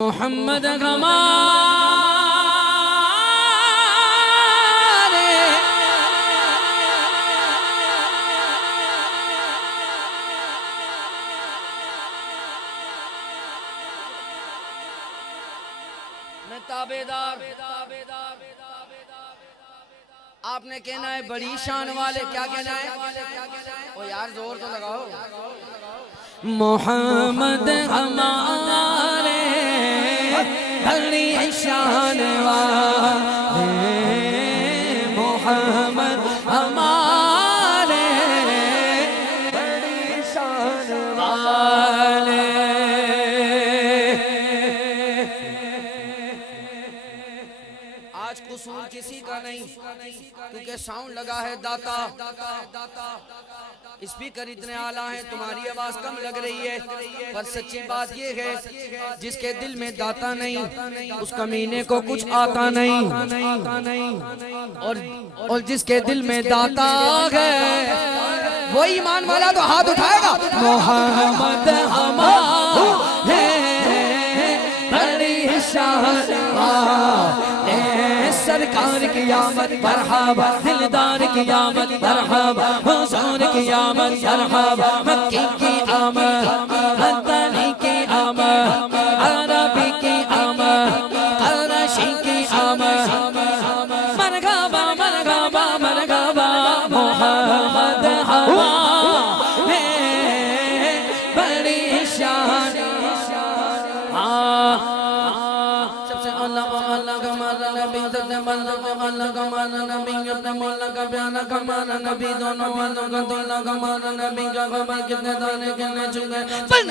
मोहम्मद हमारे मैं ताबेदार। आपने कहना है बड़ी शान वाले, क्या कहना है? ओ यार जोर तो लगाओ। मोहम्मद हमारे बड़ी शान वाले, मोहम्मद हमारे बड़ी शान वाले। आज कसूर किसी का नहीं, क्योंकि साउंड लगा है दाता। स्पीकर इतने आला हैं, तुम्हारी आवाज कम लग रही है, पर सच्ची बात ये है जिसके दिल में दाता नहीं उस कमीने को कुछ आता नहीं, और जिसके दिल में दाता है वो ईमान वाला तो हाथ उठाएगा। मोहम्मद हमारे बड़ी शान वाले, सरकार की आमद मरहबा, दिलदार की आमद मरहबा, हुजूर की आमद मरहबा, मक्की की आमद, मदनी की आमद, अरबी की आमद, कुरैशी की आमद, मरहबा मरहबा मरहबा। मोहम्मद हमारे बड़ी शान। सबसे अल्लाह कमाना नबी, सबसे अल्लाह कमाना नबी, अपने मौला का प्यारा कमाना नबी, दोनों वालों का दूल्हा कमाना नबी का खबर कितने दाने कितने चुके, पर न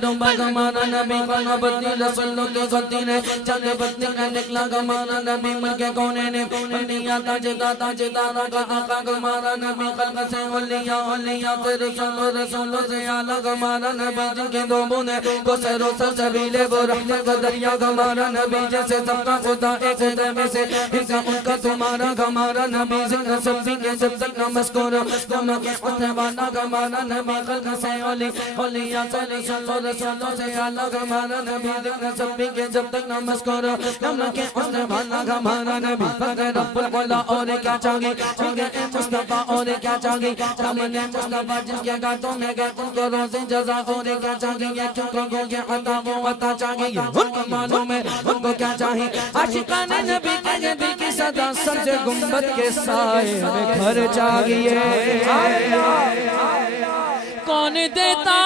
डूबा कमाना नबी, खाना बत्ती रसोल्लों के गति ने चंद बत्ती का निकला कमाना नबी, मन के कोने ने दुनिया ताजे दादा का आका कमाना नबी, खल्क से ओलिया से रसूलों से आला कमाना नबी, जिनके दो बूंदे को सरों से सबीले वो रहमत का दरिया कमाना नबी, जैसे सबका खुदा एक खुदा में से इनका उनका तुम्हारा हमारा नबी, जिक्र सब्जी के जब तक नमस्कार दोनों के उठने वाला हमारा नबी, खल्क से ओलिया से रसूलों से आला हमारा नबी, जिक्र सब्जी के जब तक नमस्कार दोनों के उठने वाला हमारा नबी। फकर रब्बुल मौला और क्या चाहिए, चाहिए मुस्तफा और क्या चाहिए, हमने मुस्तफा जिसके गातों में गए उनको रोज़े जज़ा और क्या चाहिए, क्योंकि ये अता वो अता चाहिए, उनको मालूम है उनको क्या चाहिए। आशिकाने नबी के दिल की सदा सबसे गुंबद के साए में घर चाहिए। कौन देता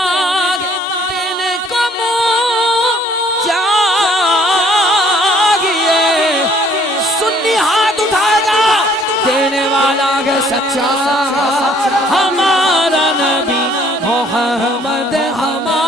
देने को चाहिए, सुन्नी हाथ उठाएगा देने वाला है सच्चा हमारा नबी मोहम्मद हमारा।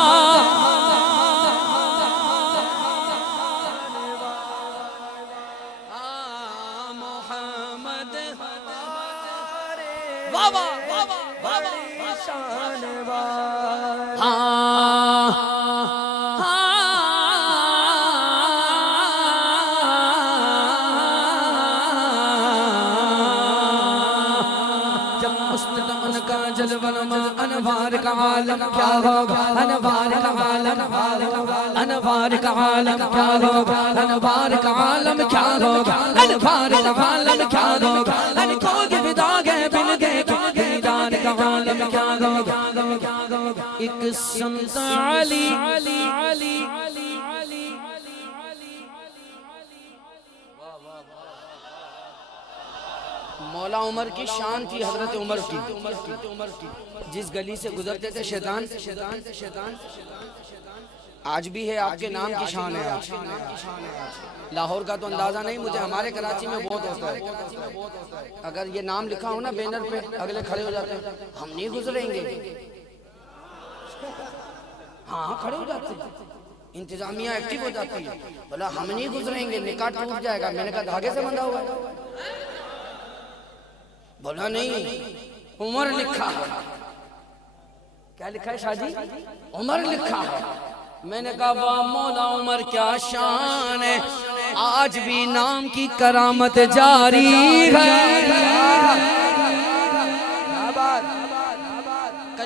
अनवार का आलम क्या होगा, अनवार का आलम, अनवार का आलम क्या होगा, अनवार का आलम क्या होगा, अनवार का आलम क्या होगा, अनखोग विदाग है बिन देखे दीदार का आलम क्या होगा। एक संत अली मौला उमर की शान थी, हजरत उमर की। जिस गली से गुजरते थे शैतान आज भी है, आपके नाम की शान है। लाहौर का तो अंदाजा नहीं मुझे, हमारे कराची में बहुत होता है। अगर ये नाम लिखा हो ना बैनर पे, अगले खड़े हो जाते हैं, हम नहीं गुजरेंगे। हाँ खड़े हो जाते हैं, इंतजामिया एक्टिव हो जाती है, बोला हम नहीं गुजरेंगे, निकाह टूट जाएगा। मैंने कहा धागे से बंधा हुआ है। बोला नहीं, उमर लिखा है। क्या लिखा है शाहजी? उमर लिखा है। मैंने कहा वाह मौला उमर क्या शान है, आज भी नाम की करामत जारी है।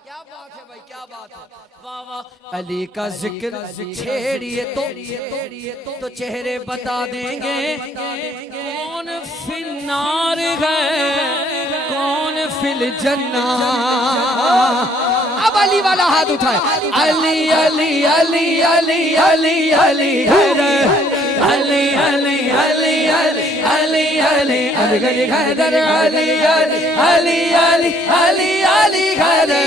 क्या बात है भाई, क्या बात है, वाह वाह। अली का जिक्र छेड़िए तो चेहरे बता देंगे कौन फिन्नार है कौन फिल जन्ना। अब अली वाला हाथ उठाए, अली अली अली अली अली अली अली अली अली अली अली अली अली हैदर अली अली अली अली अली अली हैदर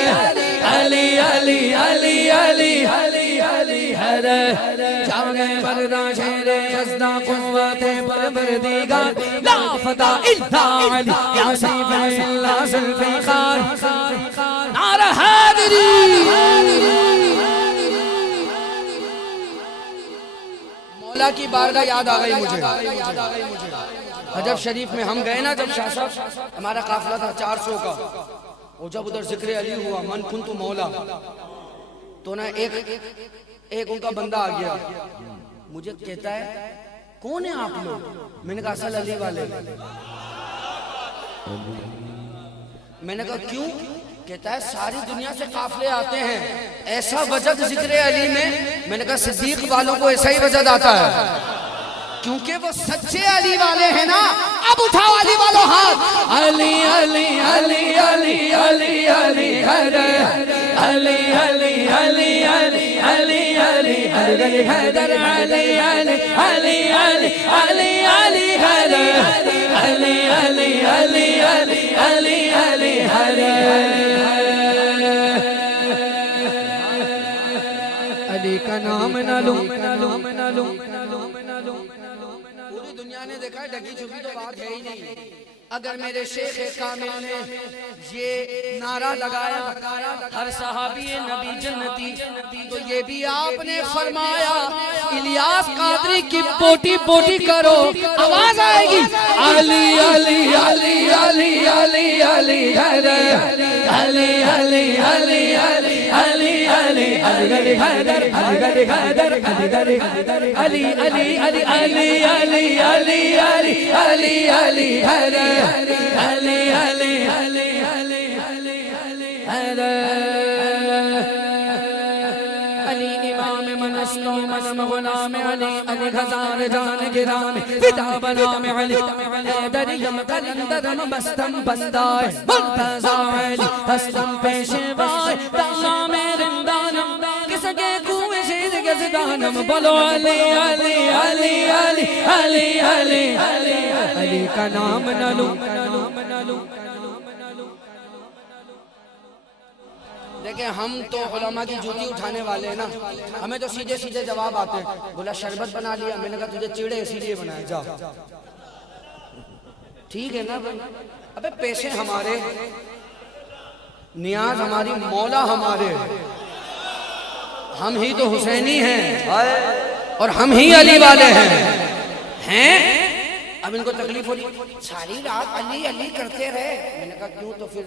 अली अली अली अली अली अली हैदर। जागे बरदा शेरे यज़दा कुव्वते परवरदिगार ला फता इल्ला अली या सैफ इल्ला ज़ुल्फ़िकार नारा हैदरी। मौला की बारगाह याद आ गई मुझे। हजब शरीफ में हम गए ना, जब शाह साहब हमारा काफिला था 400 का, और जब उधर जिक्र अली हुआ मन कुंतु मौला, तो ना एक उनका बंदा आ गया, मुझे कहता है कौन है आप लोग? मैंने कहा असल अली वाले। मैंने कहा क्यों? कहता है सारी दुनिया से काफिले आते हैं, ऐसा वजद जिक्र अली में। मैंने कहा सिद्दीक वालों को ऐसा ही वजद आता है क्योंकि वो सच्चे अली वाले हैं ना। अब उठाओ अली वालों हाथ, अली अली अली अली अली अली हैदर अली अली अली अली अली अली अली हैदर अली अली अली अली अली अली हैदर अली अली अली अली अली अली हैदर। अली का नाम न लूं, पूरी दुनिया ने देखा है, ढकी छुपी तो बात है ही नहीं। अगर मेरे शेख कामिल ने ये नारा लगाया हर सहाबी नबी जन्नती, तो ये भी आपने फरमाया इलियास कादरी की बोटी बोटी करो, आवाज आएगी अली अली अली अली अली अली हैदर अली अली अली अली अली अली अली हैदर अली हैदर अली अली अली अली अली अली अली अली अली हैदर अली अली अली अली अली अली हैदर। अली इमाम मनस्लो मनम गुलाम अली अली खजार जान गिराम फिदा बनाम अली हैदरियम कलंदरम बस्तम बंदाए मुर्तज़ा अली हस्तम पेशवाए दाम रिंदानम किसके कुएं शीर के ज़िदानम बोलो अली अली अली अली अली अली अली अली का नाम न लूं। देखिए हम तो उलमा की जूती उठाने वाले हैं ना, हमें तो सीधे सीधे जवाब आते हैं। बोला शरबत बना लिया, मैंने कहा तुझे चिड़े इसीलिए बनाया, जा ठीक है ना। अबे पैसे हमारे, नियाज हमारी, मौला हमारे, हम ही तो हुसैनी हैं और हम ही अली वाले हैं। अब इनको तकलीफ हो रही, सारी रात अली अली करते रहे। मैंने कहा क्यों? तो फिर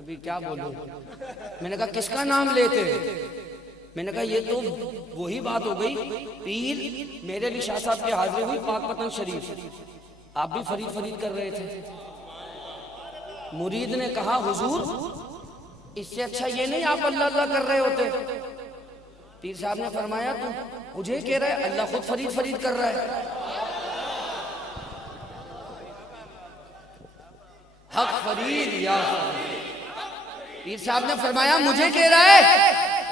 अभी क्या बोलूं। मैंने कहा किसका नाम लेते? मैंने कहा ये तो वही बात हो गई, पीर मेरे लिए शाह साहब की हाजिरी हुई पाकपतन शरीफ, आप भी फरीद फरीद कर रहे थे। मुरीद ने कहा हुजूर इससे अच्छा ये नहीं आप अल्लाह अल्लाह कर रहे होते। पीर साहब ने फरमाया तू मुझे कह रहा है, अल्लाह खुद फरीद फरीद कर रहा है। हक फरीद या पीर साहब ने फरमाया मुझे कह रहा है,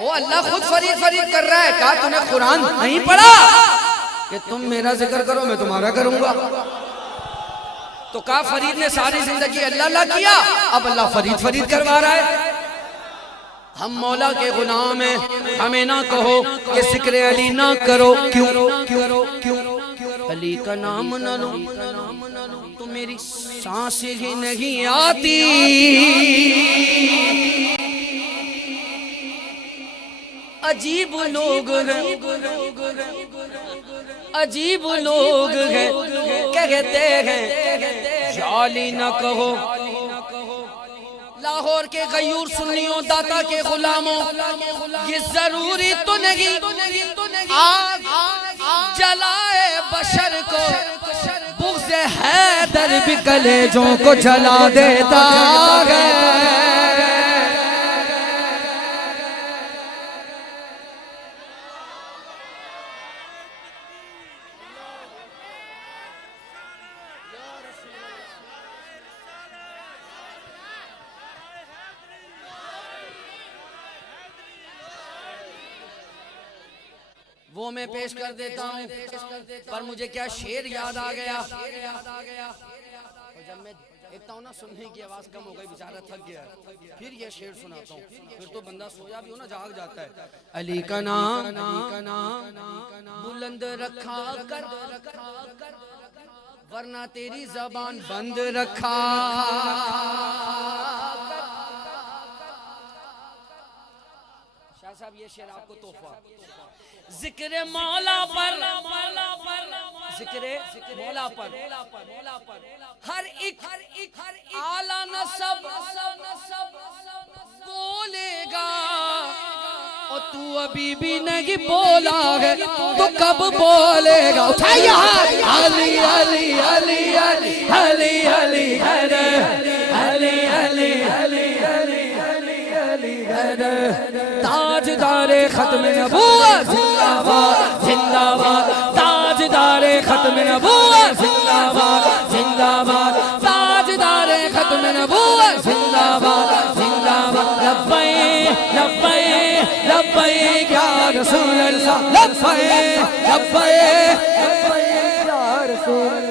वो अल्लाह खुद फरीद फरीद कर रहा है। कहा तूने कुरान नहीं पढ़ा कि तुम मेरा जिक्र करो मैं तुम्हारा करूंगा? तो कहा फरीद ने सारी जिंदगी अल्लाह अल्लाह किया, अब अल्लाह फरीद फरीद करवा रहा है। हम मौला के गुलाम हैं, हमें ना कहो कि जिक्र अली ना करो। क्यों अली का नाम न लो तो मेरी सांस ही नहीं आती। अजीब लोग हैं, अजीब लोग हैं, कहते हैं जाली न कहो। लाहौर के गयूर सुन्नियों दाता के गुलामों, ये जरूरी तो नहीं आग जलाए बशर को, बुग़्ज़ हैदर भी कलेजों को जला देता है। वो मैं पेश कर देता हूँ, पर मुझे क्या शेर याद आ गया। और जब मैं देखता हूँ ना सुनने की आवाज कम हो गई, बेचारा थक गया, फिर ये शेर सुनाता हूँ। फिर तो बंदा सोया भी हो ना जाग जाता है। अली का नाम बुलंद रखा कर, वरना तेरी जबान बंद रखा। शाह साहब ये शेर आपको तोहफा। जिक्र मौला पर, जिक्र मौला पर हर एक आला नसब बोलेगा, और तू अभी भी नहीं बोला है तो कब बोलेगा। उठाइए हाथ। अली अली अली अली अली अली अली अली अली अली अली अली अली ताजदारे खत्म नबूवत जिंदाबाद जिंदाबाद, ताजदारे खत्म नबूवत जिंदाबाद जिंदाबाद, ताजदारे खत्म नबूवत जिंदाबाद जिंदाबाद। लब्बैक लब्बैक लब्बैक या रसूल अल्लाह, लब्बैक लब्बैक लब्बैक या रसूल।